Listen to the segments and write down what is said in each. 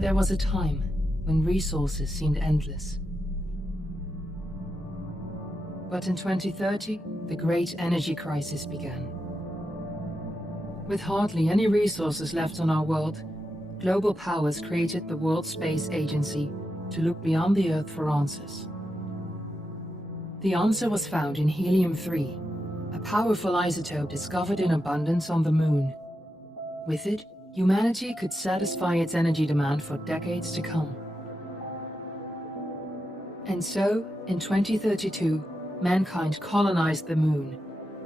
There was a time when resources seemed endless. But in 2030, the great energy crisis began. With hardly any resources left on our world, global powers created the World Space Agency to look beyond the Earth for answers. The answer was found in helium-3, a powerful isotope discovered in abundance on the Moon. With it, humanity could satisfy its energy demand for decades to come. And so, in 2032, mankind colonized the Moon.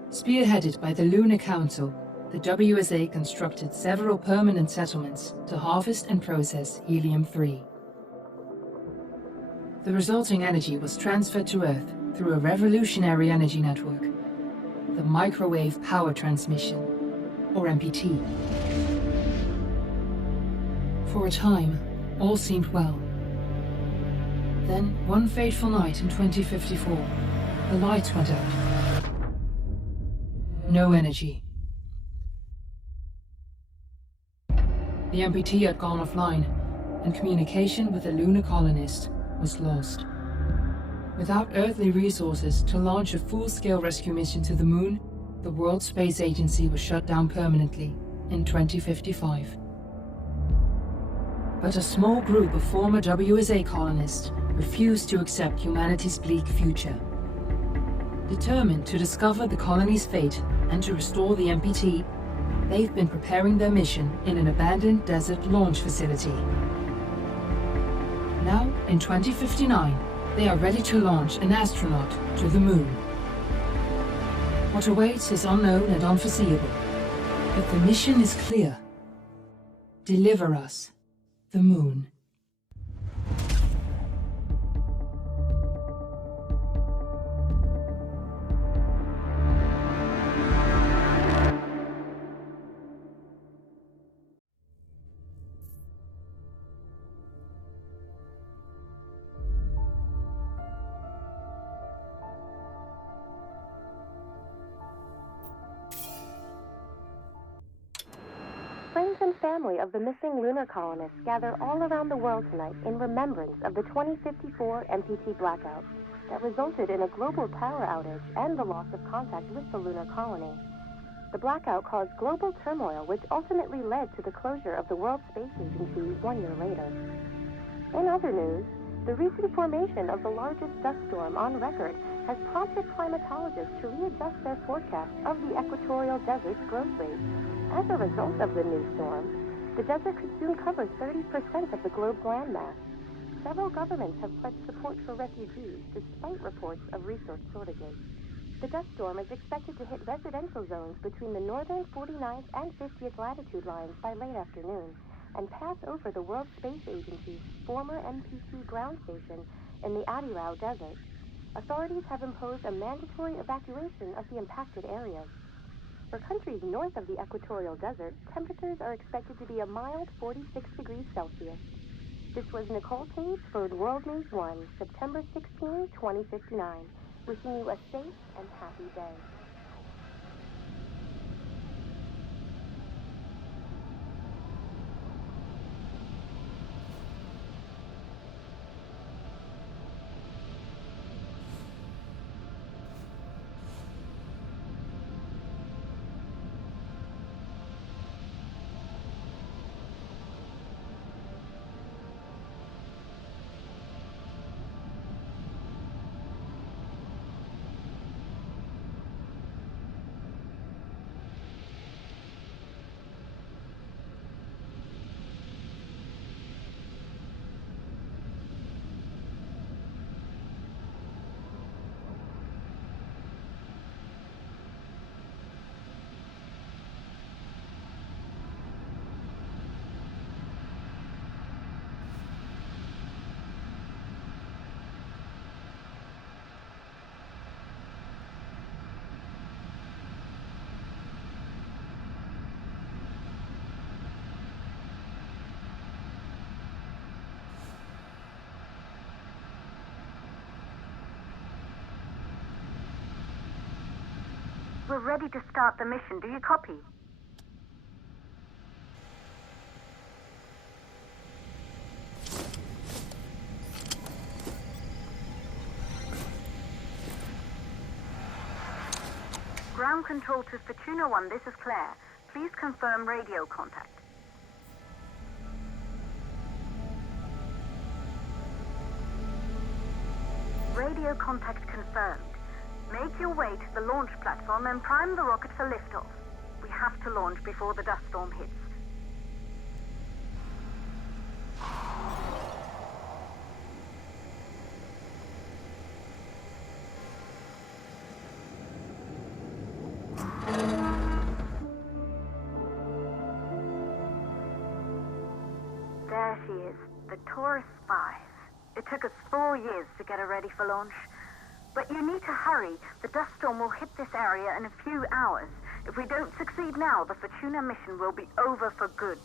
Spearheaded by the Lunar Council, the WSA constructed several permanent settlements to harvest and process helium-3. The resulting energy was transferred to Earth through a revolutionary energy network, the Microwave Power Transmission, or MPT. For a time, all seemed well. Then, one fateful night in 2054, the lights went out. No energy. The MPT had gone offline, and communication with the lunar colonist was lost. Without earthly resources to launch a full-scale rescue mission to the Moon, the World Space Agency was shut down permanently in 2055. But a small group of former WSA colonists refused to accept humanity's bleak future. Determined to discover the colony's fate and to restore the MPT, they've been preparing their mission in an abandoned desert launch facility. Now, in 2059, they are ready to launch an astronaut to the Moon. What awaits is unknown and unforeseeable, but the mission is clear. Deliver us the Moon. Friends and family of the missing lunar colonists gather all around the world tonight in remembrance of the 2054 MPT blackout that resulted in a global power outage and the loss of contact with the lunar colony. The blackout caused global turmoil, which ultimately led to the closure of the World Space Agency 1 year later. In other news, the recent formation of the largest dust storm on record has prompted climatologists to readjust their forecast of the equatorial desert's growth rate. As a result of the new storm, the desert could soon cover 30% of the globe's landmass. Several governments have pledged support for refugees, despite reports of resource shortages. The dust storm is expected to hit residential zones between the northern 49th and 50th latitude lines by late afternoon, and pass over the World Space Agency's former MPT ground station in the Adirau Desert. Authorities have imposed a mandatory evacuation of the impacted areas. For countries north of the equatorial desert, temperatures are expected to be a mild 46 degrees Celsius. This was Nicole Page for World News 1, September 16, 2059. Wishing you a safe and happy day. We're ready to start the mission. Do you copy? ground control to Fortuna 1, this is Claire. Please confirm radio contact. Radio contact confirmed. Make your way to the launch platform and prime the rocket for liftoff. We have to launch before the dust storm hits. There she is, the Taurus 5. It took us 4 years to get her ready for launch. But you need to hurry. The dust storm will hit this area in a few hours. If we don't succeed now, the Fortuna mission will be over for good.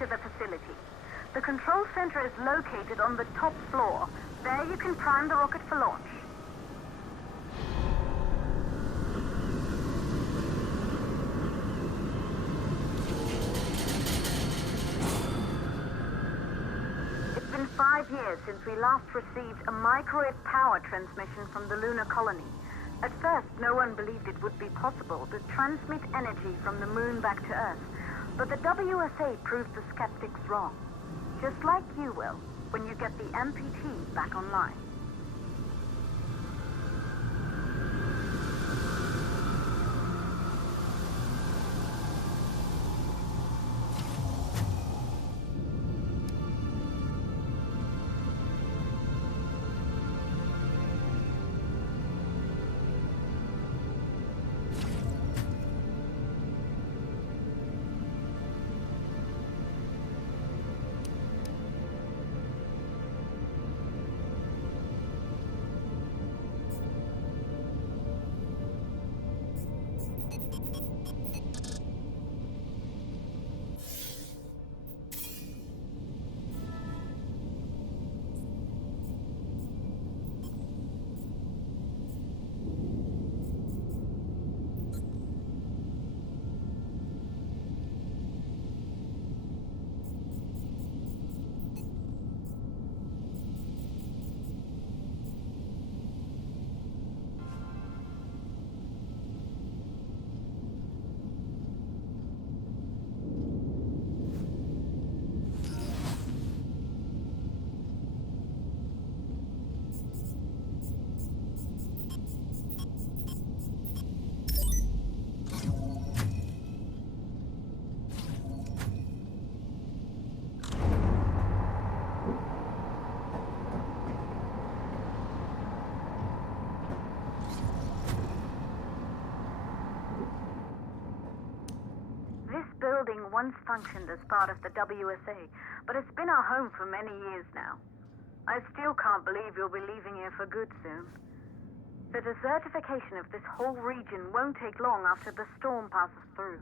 To the facility. The control center is located on the top floor. There you can prime the rocket for launch. It's been 5 years since we last received a microwave power transmission from the lunar colony. At first, no one believed it would be possible to transmit energy from the moon back to Earth. But the WSA proved the skeptics wrong. Just like you will, when you get the MPT back online. once functioned as part of the WSA, but it's been our home for many years now. I still can't believe you'll be leaving here for good soon. The desertification of this whole region won't take long after the storm passes through.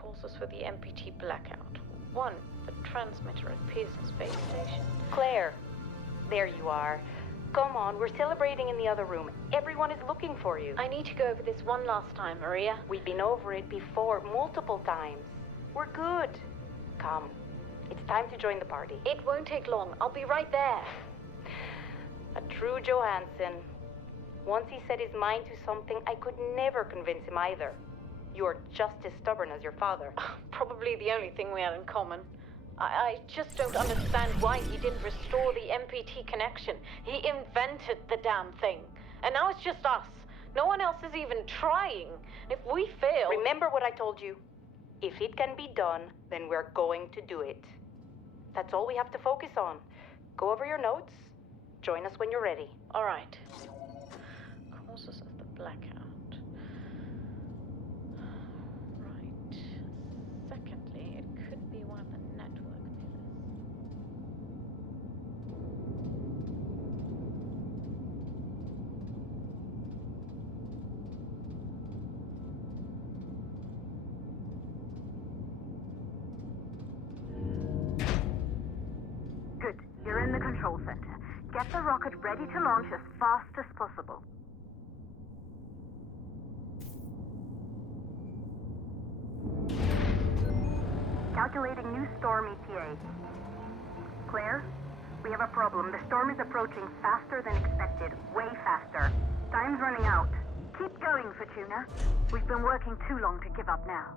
Causes for the MPT blackout. One, the transmitter at Pearson Space Station. Claire, there you are. Come on, we're celebrating in the other room. Everyone is looking for you. I need to go over this one last time, Maria. We've been over it before, multiple times. We're good. Come, it's time to join the party. It won't take long. I'll be right there. A true Johansson. Once he set his mind to something, I could never convince him either. You're just as stubborn as your father. Probably the only thing we had in common. I just don't understand why he didn't restore the MPT connection. He invented the damn thing. And now it's just us. No one else is even trying. If we fail... Remember what I told you. If it can be done, then we're going to do it. That's all we have to focus on. Go over your notes. Join us when you're ready. All right. Causes of the blackout. Right. Secondly, it could be one of the network pillars. Good. You're in the control center. Get the rocket ready to launch as fast as possible. Calculating new storm ETA. Claire, we have a problem. The storm is approaching faster than expected. Way faster. Time's running out. Keep going, Fortuna. We've been working too long to give up now.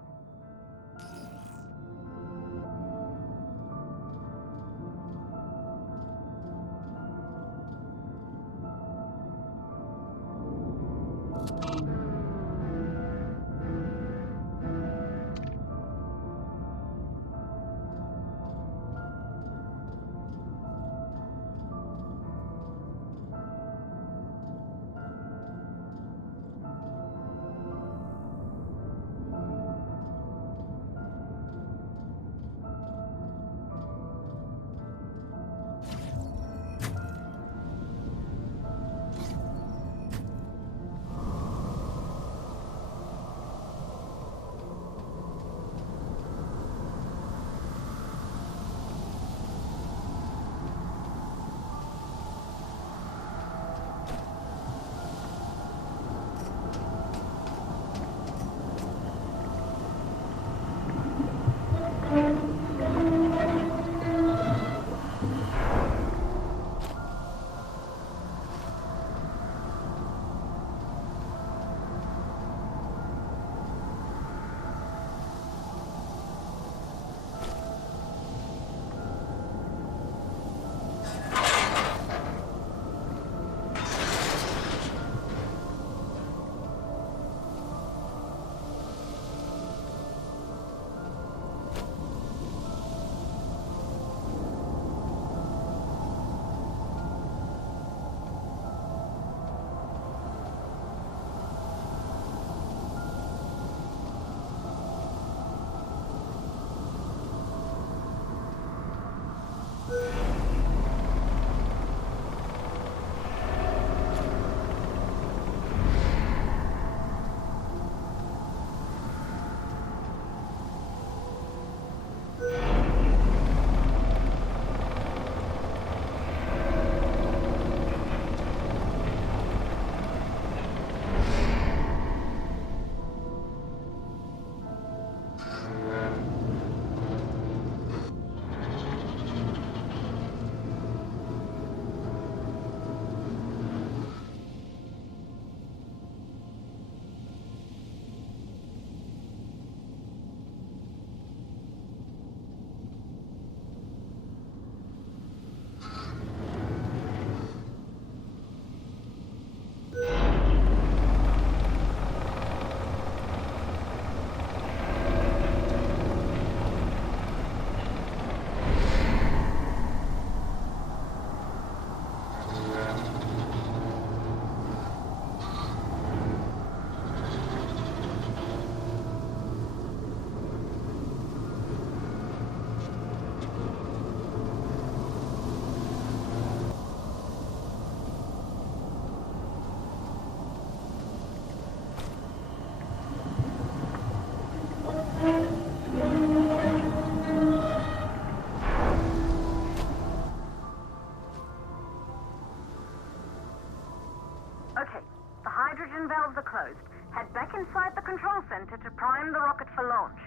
hydrogen valves are closed. Head back inside the control center to prime the rocket for launch.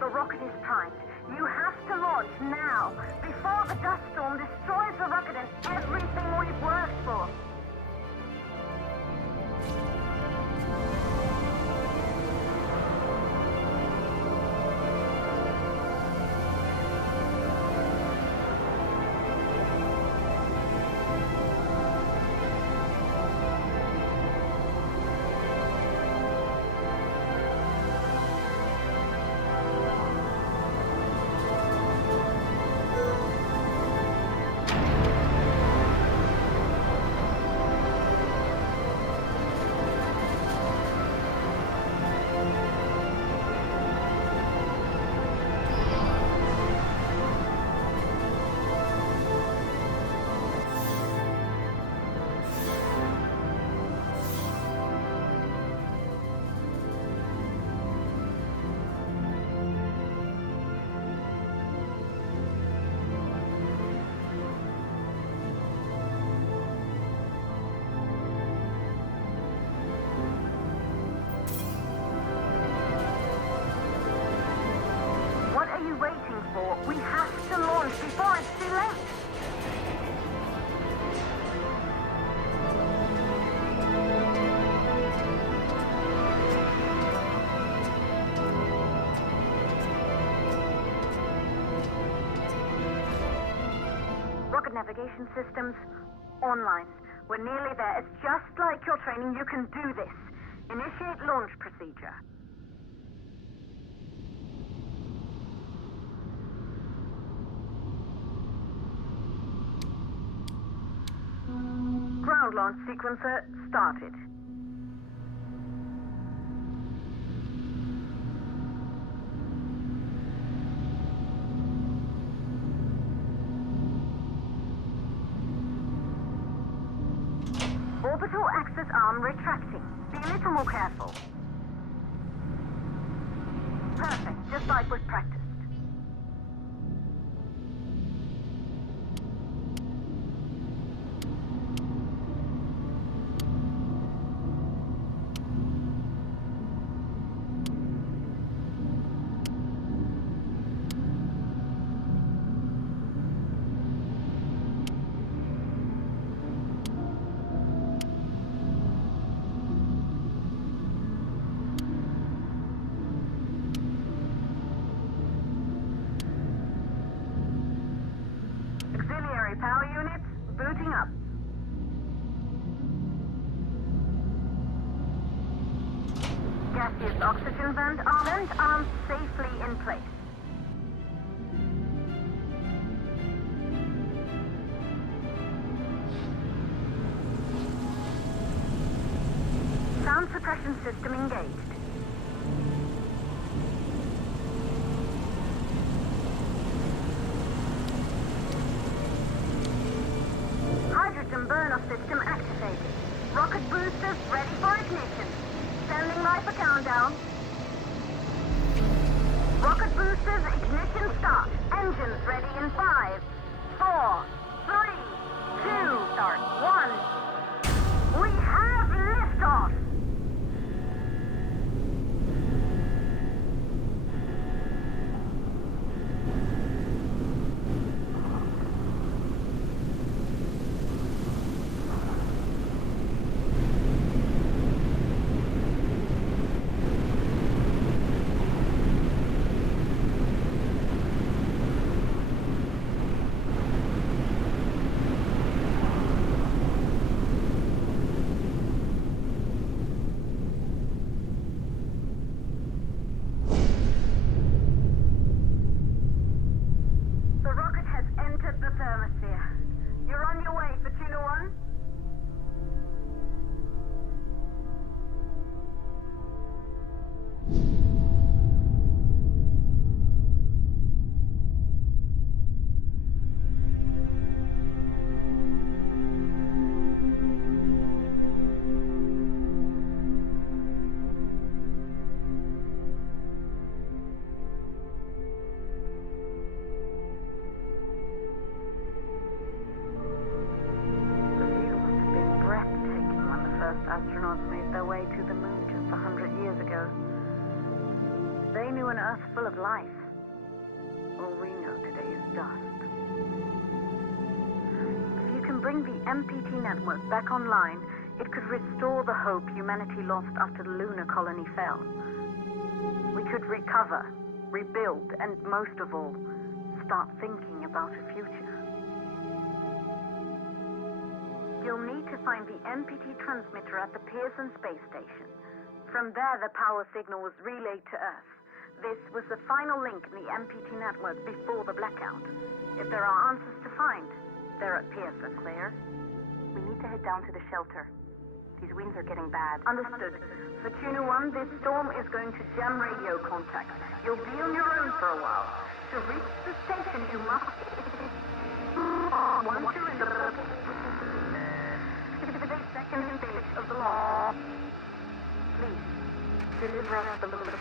The rocket is primed. You have to launch now, before the dust storm destroys the rocket and everything we've worked for. We have to launch before it's too late. Rocket navigation systems online. We're nearly there. It's just like your training. You can do this. Initiate launch procedure. Ground launch sequencer started. Orbital access arm retracting. Be a little more careful. Perfect, just like with practice. Power units booting up. Gaseous oxygen vent arms safely in place. Sound suppression system engaged. Burn-off system activated. Rocket boosters ready for ignition. Standing by for countdown. Rocket boosters ignition start. Engines ready in 5, 4, 3, 2, start 1. We have liftoff. knew an Earth full of life. All we know today is dust. If you can bring the MPT network back online, it could restore the hope humanity lost after the lunar colony fell. We could recover, rebuild, and most of all, start thinking about a future. You'll need to find the MPT transmitter at the Pearson space station. From there, the power signal was relayed to Earth. This was the final link in the MPT network before the blackout. If there are answers to find, they're at Pearson. Claire, we need to head down to the shelter. These winds are getting bad. Understood. Fortuna 1, this storm is going to jam radio contact. You'll be on your own for a while. To reach the station, you must... Once you're in the second stage of the launch, please, deliver us the look.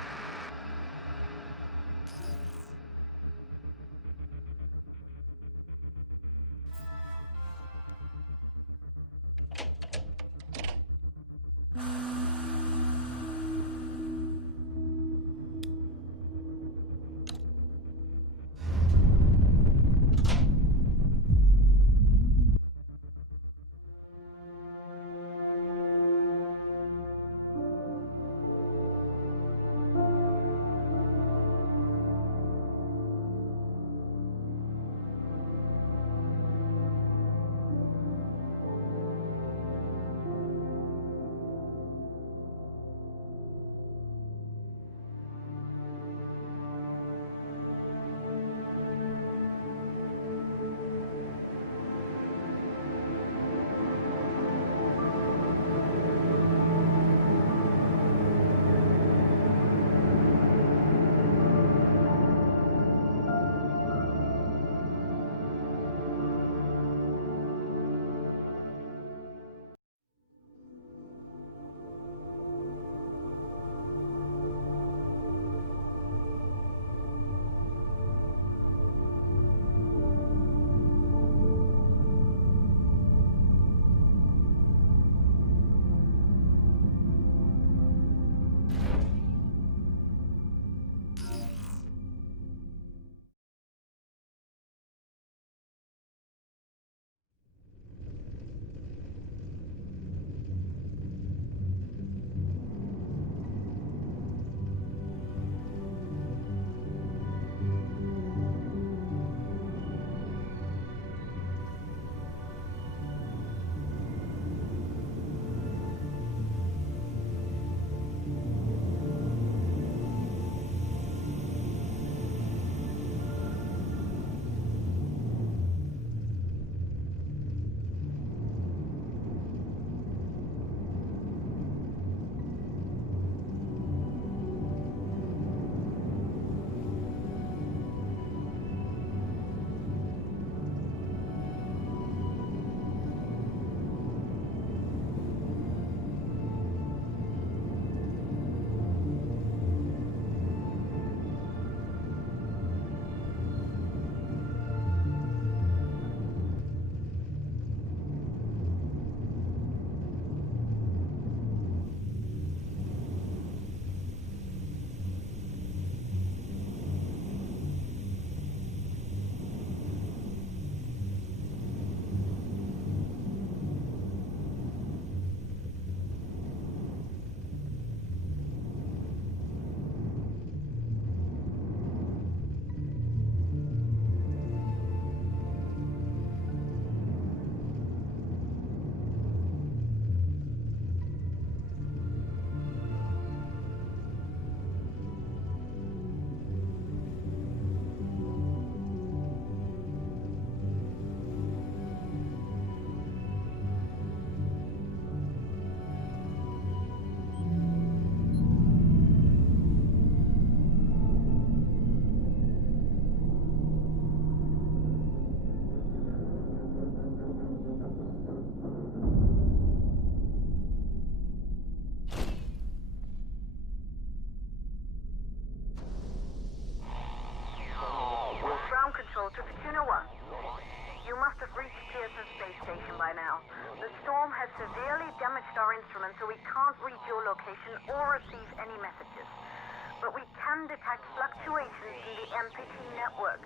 can detect fluctuations in the MPT network.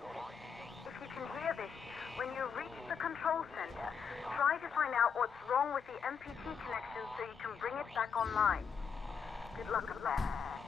If you can hear this, when you reach the control center, try to find out what's wrong with the MPT connection so you can bring it back online. Good luck, lad.